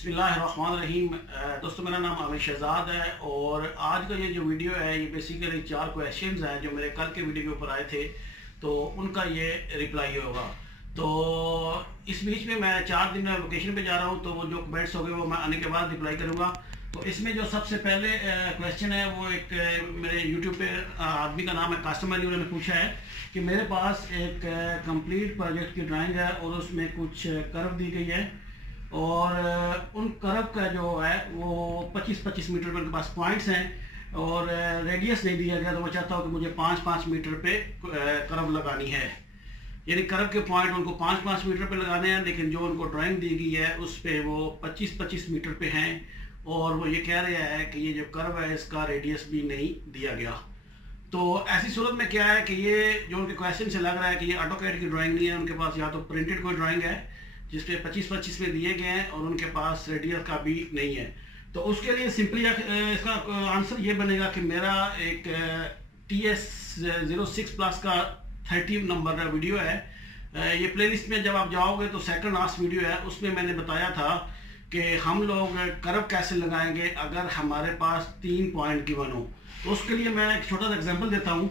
बिस्मिल्लाहिर्रहमानिर्रहीम। दोस्तों, मेरा नाम आमिर शहजाद है और आज का ये जो वीडियो है ये बेसिकली 4 क्वेश्चंस हैं जो मेरे कल के वीडियो के ऊपर आए थे, तो उनका ये रिप्लाई होगा। तो इस बीच में मैं 4 दिन लोकेशन पे जा रहा हूँ, तो वो जो कमेंट्स हो गए वो मैं आने के बाद रिप्लाई करूँगा। तो इसमें जो सबसे पहले क्वेश्चन है वो एक मेरे यूट्यूब पे आदमी का नाम है कासिम अली, उन्होंने पूछा है कि मेरे पास एक कंप्लीट प्रोजेक्ट की ड्राइंग है और उसमें कुछ कर्व दी गई है और उन कर्व का जो है वो 25-25 मीटर पर उनके पास पॉइंट्स हैं और रेडियस नहीं दिया गया, तो मैं चाहता हूँ कि मुझे 5-5 मीटर पे कर्व लगानी है। यानी कर्व के पॉइंट उनको 5-5 मीटर पे लगाने हैं, लेकिन जो उनको ड्राइंग दी गई है उस पर वो 25-25 मीटर पे हैं और वो ये कह रहे हैं कि ये जो कर्व है इसका रेडियस भी नहीं दिया गया। तो ऐसी सूरत में क्या है कि ये जो उनके क्वेश्चन से लग रहा है कि ये ऑटोकैड की ड्राइंग नहीं है, उनके पास या तो प्रिंटेड कोई ड्राइंग है जिसपे 25-25 में दिए गए हैं और उनके पास रेडियस का भी नहीं है। तो उसके लिए सिंपली इसका आंसर ये बनेगा कि मेरा एक TS06 प्लस का 30 नंबर वीडियो है। ये प्लेलिस्ट में जब आप जाओगे तो सेकंड लास्ट वीडियो है, उसमें मैंने बताया था कि हम लोग कर्व कैसे लगाएंगे अगर हमारे पास 3 पॉइंट गिवन हो। तो उसके लिए मैं एक छोटा सा एग्जांपल देता हूँ।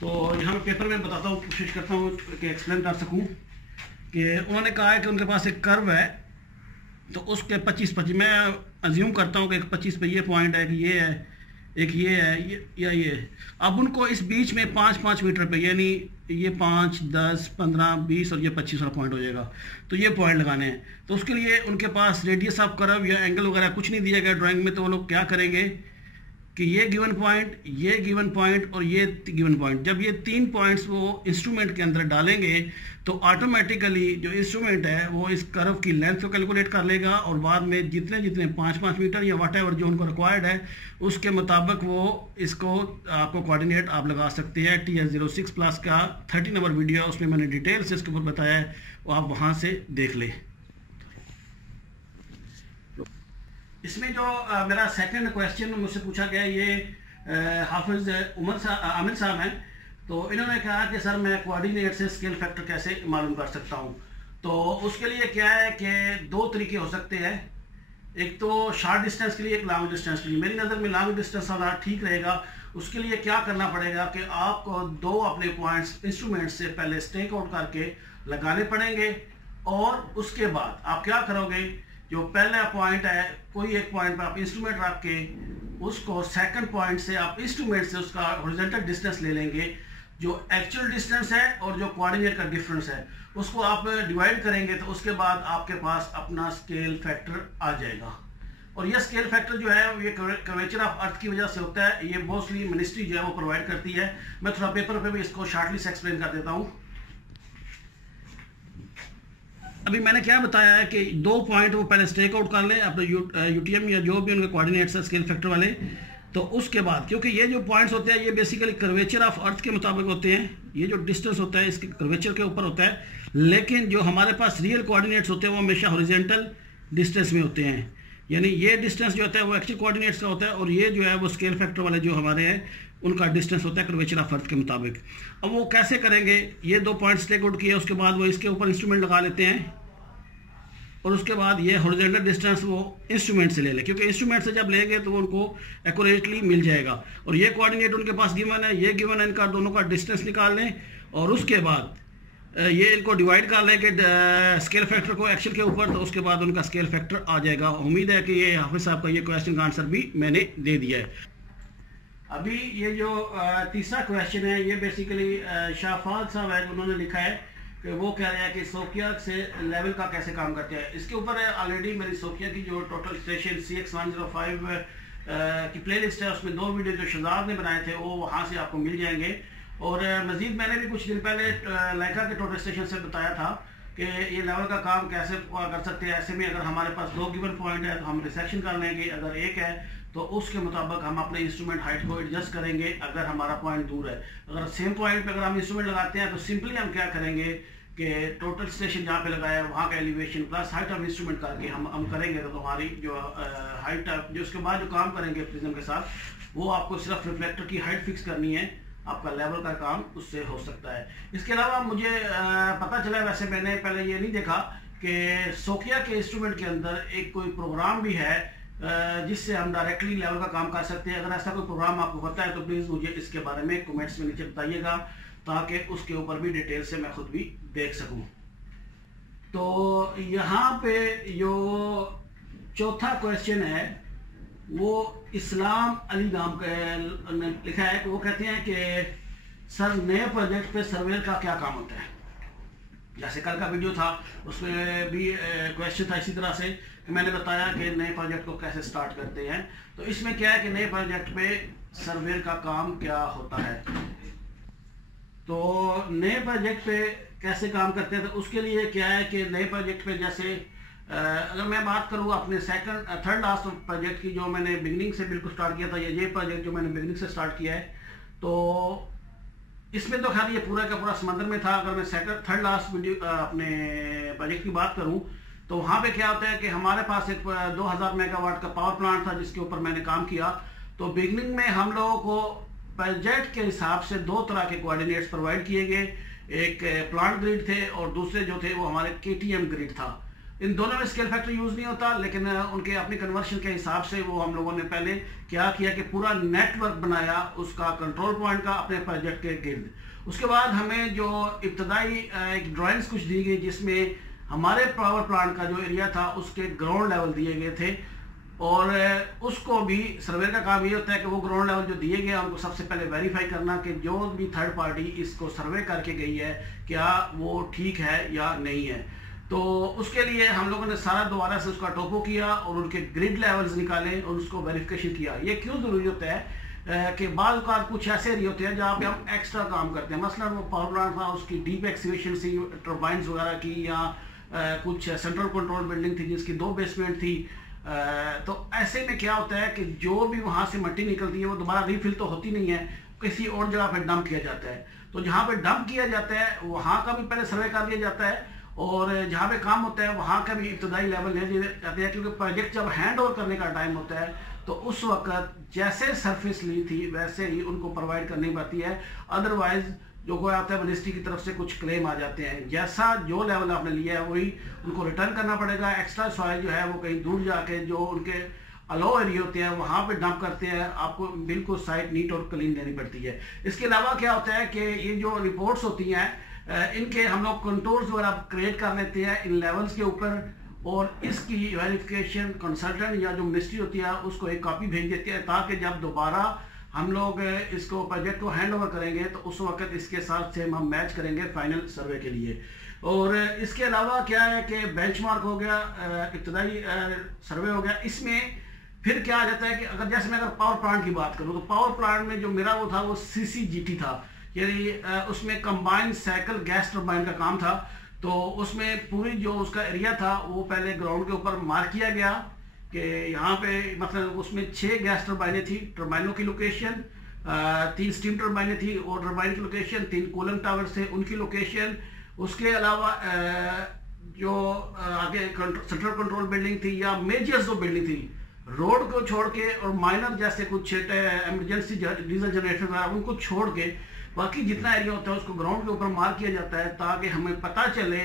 तो यहाँ पेपर में बताता हूँ, कोशिश करता हूँ कि एक्सप्लेन कर सकूँ कि उन्होंने कहा है कि उनके पास एक कर्व है, तो उसके 25-25 मैं अज्यूम करता हूँ कि एक 25 पे ये पॉइंट है, कि ये है, एक ये है, ये अब उनको इस बीच में 5-5 मीटर पे, यानी ये 5, 10, 15, 20 और ये 25 वाला पॉइंट हो जाएगा। तो ये पॉइंट लगाने हैं, तो उसके लिए उनके पास रेडियस ऑफ कर्व या एंगल वगैरह कुछ नहीं दिया गया ड्राइंग में। तो वो लोग क्या करेंगे कि ये गिवन पॉइंट, ये गिवन पॉइंट और ये गिवन पॉइंट, जब ये 3 पॉइंट्स वो इंस्ट्रूमेंट के अंदर डालेंगे तो ऑटोमेटिकली जो इंस्ट्रूमेंट है वो इस कर्व की लेंथ को कैलकुलेट कर लेगा और बाद में जितने 5-5 मीटर या वट एवर जो उनको रिक्वायर्ड है उसके मुताबिक वो इसको आपको कोऑर्डिनेट आप लगा सकते हैं। TS06 प्लस का 30 नंबर वीडियो है, उसमें मैंने डिटेल से इसके ऊपर बताया है, वो आप वहाँ से देख लें। इसमें जो मेरा सेकंड क्वेश्चन मुझसे पूछा गया, ये हाफिज आमिर साहब हैं। तो इन्होंने कहा कि सर मैं कोऑर्डिनेट से स्केल फैक्टर कैसे मालूम कर सकता हूं। तो उसके लिए क्या है कि 2 तरीके हो सकते हैं, एक तो शॉर्ट डिस्टेंस के लिए, एक लॉन्ग डिस्टेंस के लिए। मेरी नज़र में लॉन्ग डिस्टेंस वाला ठीक रहेगा। उसके लिए क्या करना पड़ेगा कि आपको 2 अपने पॉइंट्स इंस्ट्रूमेंट से पहले स्टेक आउट करके लगाने पड़ेंगे और उसके बाद आप क्या करोगे, जो पहला पॉइंट है कोई एक पॉइंट पर आप इंस्ट्रूमेंट रख के उसको सेकंड पॉइंट से आप इंस्ट्रूमेंट से उसका हॉरिजॉन्टल डिस्टेंस ले लेंगे, जो एक्चुअल डिस्टेंस है और जो कोऑर्डिनेट का डिफरेंस है उसको आप डिवाइड करेंगे, तो उसके बाद आपके पास अपना स्केल फैक्टर आ जाएगा। और ये स्केल फैक्टर जो है ये कर्वेचर ऑफ अर्थ की वजह से होता है। ये मोस्टली मिनिस्ट्री जो है वो प्रोवाइड करती है। मैं थोड़ा पेपर पे भी इसको शॉर्टली से एक्सप्लेन कर देता हूँ। अभी मैंने क्या बताया है कि 2 पॉइंट वो पहले स्टेक आउट कर लें अपने UTM या जो भी उनके कोऑर्डिनेट्स है स्केल फैक्टर वाले। तो उसके बाद क्योंकि ये जो पॉइंट्स होते हैं ये बेसिकली कर्वेचर ऑफ अर्थ के मुताबिक होते हैं, ये जो डिस्टेंस होता है इसके कर्वेचर के ऊपर होता है, लेकिन जो हमारे पास रियल कोऑर्डिनेट्स होते हैं वो हमेशा हॉरिजॉन्टल डिस्टेंस में होते हैं। यानी ये डिस्टेंस जो होता है वो एक्चुअल कोऑर्डिनेट्स का होता है और ये जो है वो स्केल फैक्टर वाले जो हमारे हैं उनका डिस्टेंस होता है कर्वेचर ऑफ अर्थ के मुताबिक। अब वो कैसे करेंगे, ये 2 पॉइंट स्टेक आउट किए, उसके बाद वो इसके ऊपर इंस्ट्रूमेंट लगा लेते हैं और उसके बाद ये हॉरिजॉन्टल डिस्टेंस वो इंस्ट्रूमेंट से ले लें, क्योंकि इंस्ट्रूमेंट से जब लेंगे तो वो उनको एक्यूरेटली मिल जाएगा। और ये कोऑर्डिनेट उनके पास गिवन है, ये गिवन है, इनका दोनों का डिस्टेंस निकाल लें और उसके बाद ये इनको डिवाइड कर लें कि स्केल फैक्टर को एक्चुअल के ऊपर, तो उसके बाद उनका स्केल फैक्टर आ जाएगा। उम्मीद है कि ये हाफिज साहब का ये क्वेश्चन का आंसर भी मैंने दे दिया है। अभी ये जो तीसरा क्वेश्चन है ये बेसिकली शाहफाज साहब है, उन्होंने लिखा है कि वो कह रहे हैं कि सोकिया से लेवल का कैसे काम करते हैं। इसके ऊपर ऑलरेडी मेरी सोकिया की जो टोटल स्टेशन CX105 की प्लेलिस्ट है, उसमें 2 वीडियो जो शहजाद ने बनाए थे वो वहाँ से आपको मिल जाएंगे। और मज़ीद मैंने भी कुछ दिन पहले लाइका के टोटल स्टेशन से बताया था कि ये लेवल का काम कैसे कर सकते हैं। ऐसे में अगर हमारे पास 2 गिवन पॉइंट है तो हम रिसेक्शन कर लेंगे, अगर एक है तो उसके मुताबिक हम अपने इंस्ट्रूमेंट हाइट को एडजस्ट करेंगे अगर हमारा पॉइंट दूर है। अगर सेम पॉइंट पे अगर हम इंस्ट्रूमेंट लगाते हैं तो सिंपली हम क्या करेंगे कि टोटल स्टेशन जहाँ पे लगाया है वहाँ का elevation plus height of instrument करके हम करेंगे, तो हमारी जो हाइट जो उसके बाद जो काम करेंगे प्रिज्म के साथ वो आपको सिर्फ रिफ्लेक्टर की हाइट फिक्स करनी है, आपका लेवल का काम उससे हो सकता है। इसके अलावा मुझे पता चला, वैसे मैंने पहले ये नहीं देखा कि सोकिया के इंस्ट्रूमेंट के अंदर एक कोई प्रोग्राम भी है जिससे हम डायरेक्टली लेवल का काम कर सकते हैं। अगर ऐसा कोई प्रोग्राम आपको पता है तो प्लीज़ मुझे इसके बारे में कमेंट्स में नीचे बताइएगा, ताकि उसके ऊपर भी डिटेल से मैं खुद भी देख सकूं। तो यहाँ पे जो चौथा क्वेश्चन है वो इस्लाम अली नाम का लिखा है। वो कहते हैं कि सर नए प्रोजेक्ट पे सर्वेयर का क्या काम होता है। जैसे कल का वीडियो था उसमें भी क्वेश्चन था इसी तरह से कि मैंने बताया कि नए प्रोजेक्ट को कैसे स्टार्ट करते हैं। तो इसमें क्या है कि नए प्रोजेक्ट पे सर्वेयर का काम क्या होता है। तो नए प्रोजेक्ट पे कैसे काम करते हैं, तो उसके लिए क्या है कि नए प्रोजेक्ट पे जैसे अगर मैं बात करूँ अपने थर्ड लास्ट प्रोजेक्ट की, जो मैंने बिगनिंग से बिल्कुल स्टार्ट किया था, ये प्रोजेक्ट जो मैंने बिगनिंग से स्टार्ट किया है, तो इसमें तो खैर ये पूरा का पूरा समंदर में था। अगर मैं थर्ड लास्ट वीडियो अपने प्रोजेक्ट की बात करूं तो वहाँ पे क्या होता है कि हमारे पास एक 2000 मेगावाट का पावर प्लांट था जिसके ऊपर मैंने काम किया। तो बिगनिंग में हम लोगों को प्रोजेक्ट के हिसाब से दो तरह के कोऑर्डिनेट्स प्रोवाइड किए गए, एक प्लांट ग्रिड थे और दूसरे जो थे वो हमारे KTM ग्रिड था। इन दोनों में स्केल फैक्टर यूज नहीं होता, लेकिन उनके अपनी कन्वर्शन के हिसाब से वो हम लोगों ने पहले क्या किया कि पूरा नेटवर्क बनाया उसका कंट्रोल पॉइंट का अपने प्रोजेक्ट के गिर्द। उसके बाद हमें जो इब्तदाई एक ड्राइंग्स कुछ दी गई जिसमें हमारे पावर प्लांट का जो एरिया था उसके ग्राउंड लेवल दिए गए थे, और उसको भी सर्वेयर का काम ये होता है कि वो ग्राउंड लेवल जो दिए गए उनको सबसे पहले वेरीफाई करना कि जो भी थर्ड पार्टी इसको सर्वे करके गई है क्या वो ठीक है या नहीं है। तो उसके लिए हम लोगों ने सारा दोबारा से उसका टोपो किया और उनके ग्रिड लेवल्स निकाले और उसको वेरिफिकेशन किया। ये क्यों ज़रूरी होता है कि बाज़ औक़ात कुछ ऐसे एरिया होते हैं जहाँ पे हम एक्स्ट्रा काम करते हैं। मसलन वो पावर प्लांट था, उसकी डीप एक्सकेवेशन सी टर्बाइंस वगैरह की, या कुछ सेंट्रल कंट्रोल बिल्डिंग थी जिसकी 2 बेसमेंट थी। तो ऐसे में क्या होता है कि जो भी वहाँ से मिट्टी निकलती है वो दोबारा रिफिल तो होती नहीं है, किसी और जगह पर डंप किया जाता है। तो जहाँ पर डंप किया जाता है वहाँ का भी पहले सर्वे कर लिया जाता है, और जहाँ पे काम होता है वहाँ का भी इब्तदाई लेवल ले लिए जाते हैं, क्योंकि प्रोजेक्ट जब हैंड ओवर करने का टाइम होता है तो उस वक्त जैसे सरफेस ली थी वैसे ही उनको प्रोवाइड करनी पड़ती है। अदरवाइज जो कोई आता है मिनिस्ट्री की तरफ से कुछ क्लेम आ जाते हैं, जैसा जो लेवल आपने लिया है वही उनको रिटर्न करना पड़ेगा। एक्स्ट्रा सॉइल जो है वो कहीं दूर जाके जो उनके अलो एरिया होते हैं वहाँ पे डंप करते हैं, आपको बिल्कुल साइट नीट और क्लीन देनी पड़ती है। इसके अलावा क्या होता है कि ये जो रिपोर्ट्स होती हैं इनके हम लोग कंट्रोल्स वगैरह क्रिएट कर लेते हैं इन लेवल्स के ऊपर, और इसकी वेरिफिकेशन कंसल्टेंट या जो मिनिस्ट्री होती है उसको एक कॉपी भेज देती है, ताकि जब दोबारा हम लोग इसको प्रोजेक्ट को हैंड ओवर करेंगे तो उस वक्त इसके साथ से हम मैच करेंगे फाइनल सर्वे के लिए। और इसके अलावा क्या है कि बेंचमार्क हो गया, इब्तदाई सर्वे हो गया। इसमें फिर क्या आ जाता है कि अगर जैसे मैं अगर पावर प्लांट की बात करूँ तो पावर प्लांट में जो मेरा वो था वो CCGT था, यानी उसमें कंबाइंड साइकिल गैस टर्बाइन का काम था। तो उसमें पूरी जो उसका एरिया था वो पहले ग्राउंड के ऊपर मार्क किया गया कि यहाँ पे मतलब उसमें 6 गैस टर्बाइनें थी, टर्बाइनों की लोकेशन, 3 स्टीम टर्बाइनें थी और टर्बाइन की लोकेशन, 3 कूलिंग टावर्स थे उनकी लोकेशन। उसके अलावा जो आगे सेंट्रल कंट्रोल बिल्डिंग थी या मेजर जो बिल्डिंग थी रोड को छोड़ के, और माइनर जैसे कुछ एमरजेंसी डीजल जनरेटर उनको छोड़ के बाकी जितना एरिया होता है उसको ग्राउंड के ऊपर मार्क किया जाता है, ताकि हमें पता चले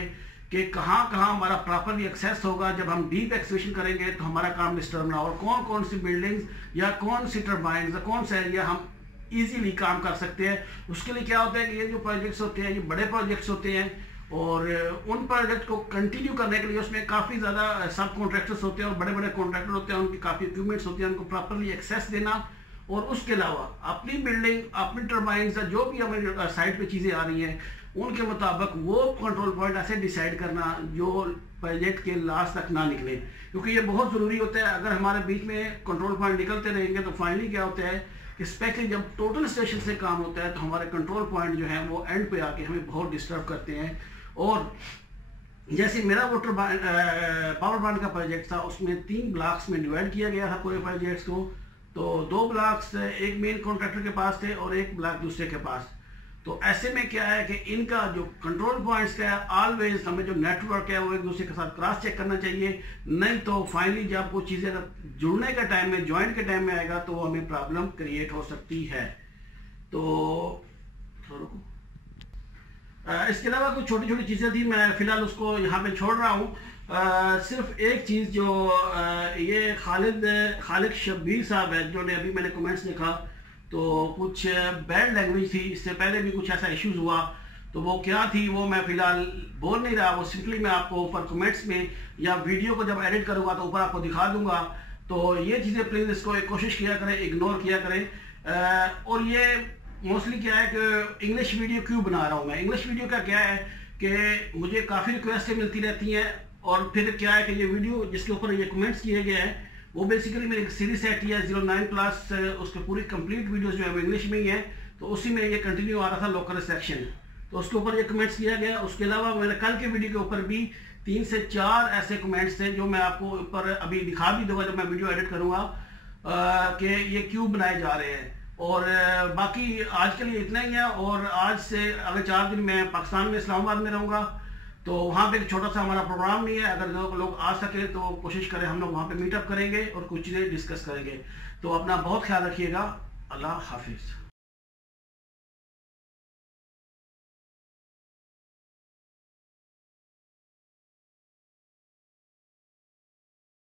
कि कहाँ कहाँ हमारा प्रॉपरली एक्सेस होगा। जब हम डीप एक्सकेवेशन करेंगे तो हमारा काम डिस्टर्ब ना हो, और कौन कौन सी बिल्डिंग्स या कौन सी टर्बाइंस या कौन सा एरिया हम इजीली काम कर सकते हैं। उसके लिए क्या होता है कि ये जो प्रोजेक्ट्स होते हैं ये बड़े प्रोजेक्ट्स होते हैं, और उन प्रोजेक्ट को कंटिन्यू करने के लिए उसमें काफ़ी ज़्यादा सब कॉन्ट्रैक्टर्स होते हैं और बड़े बड़े कॉन्ट्रैक्टर होते हैं, उनकी काफ़ी इक्विपमेंट्स होते हैं, उनको प्रॉपरली एक्सेस देना, और उसके अलावा अपनी बिल्डिंग अपनी टर्बाइंस जो भी हमारी साइट पे चीज़ें आ रही हैं उनके मुताबिक वो कंट्रोल पॉइंट ऐसे डिसाइड करना जो प्रोजेक्ट के लास्ट तक ना निकले, क्योंकि ये बहुत ज़रूरी होता है। अगर हमारे बीच में कंट्रोल पॉइंट निकलते रहेंगे तो फाइनली क्या होता है कि स्पेशली जब टोटल स्टेशन से काम होता है तो हमारे कंट्रोल पॉइंट जो है वो एंड पे आके हमें बहुत डिस्टर्ब करते हैं। और जैसे मेरा वो पावर प्लांट का प्रोजेक्ट था उसमें 3 ब्लॉक्स में डिवाइड किया गया था पूरे प्रोजेक्ट्स को। तो 2 ब्लॉक्स एक मेन कॉन्ट्रैक्टर के पास थे और 1 ब्लॉक दूसरे के पास। तो ऐसे में क्या है कि इनका जो कंट्रोल पॉइंट्स का है ऑलवेज हमें जो नेटवर्क है वो एक दूसरे के साथ क्रॉस चेक करना चाहिए, नहीं तो फाइनली जब वो चीज़ें जुड़ने के टाइम में ज्वाइंट के टाइम में आएगा तो हमें प्रॉब्लम क्रिएट हो सकती है। तो इसके अलावा कुछ छोटी छोटी चीज़ें थी, मैं फिलहाल उसको यहाँ पे छोड़ रहा हूँ। सिर्फ एक चीज़ जो ये खालिद शब्बीर साहब है, जो ने अभी मैंने कमेंट्स देखा तो कुछ बैड लैंग्वेज थी, इससे पहले भी कुछ ऐसा इश्यूज हुआ, तो वो क्या थी वो मैं फ़िलहाल बोल नहीं रहा, वो सिंपली मैं आपको ऊपर कमेंट्स में या वीडियो को जब एडिट करूँगा तो ऊपर आपको दिखा दूँगा। तो ये चीज़ें प्लीज़ इसको एक कोशिश किया करें, इग्नोर किया करें। और ये मोस्टली क्या है कि इंग्लिश वीडियो क्यों बना रहा हूँ मैं, इंग्लिश वीडियो का क्या है कि मुझे काफ़ी रिक्वेस्टें मिलती रहती हैं, और फिर क्या है कि ये वीडियो जिसके ऊपर ये कमेंट्स किए गए हैं वो बेसिकली मेरी सीरीज सेट है 09+ उसके पूरी कंप्लीट वीडियोस जो है वो इंग्लिश में ही है, तो उसी में ये कंटिन्यू आ रहा था लोकल सेक्शन, तो उसके ऊपर ये कमेंट्स किया गया। उसके अलावा मैंने कल के वीडियो के ऊपर भी 3 से 4 ऐसे कमेंट्स थे जो मैं आपको ऊपर अभी दिखा भी दूंगा जब मैं वीडियो एडिट करूँगा कि ये क्यों बनाए जा रहे हैं। और बाकी आज के लिए इतना ही है, और आज से अगले 4 दिन मैं पाकिस्तान में इस्लामाबाद में रहूँगा, तो वहाँ पे एक छोटा सा हमारा प्रोग्राम नहीं है, अगर लोग आ सके तो कोशिश करें हम लोग वहाँ पे मीटअप करेंगे और कुछ चीज़ें डिस्कस करेंगे। तो अपना बहुत ख्याल रखिएगा। अल्लाह हाफिज़।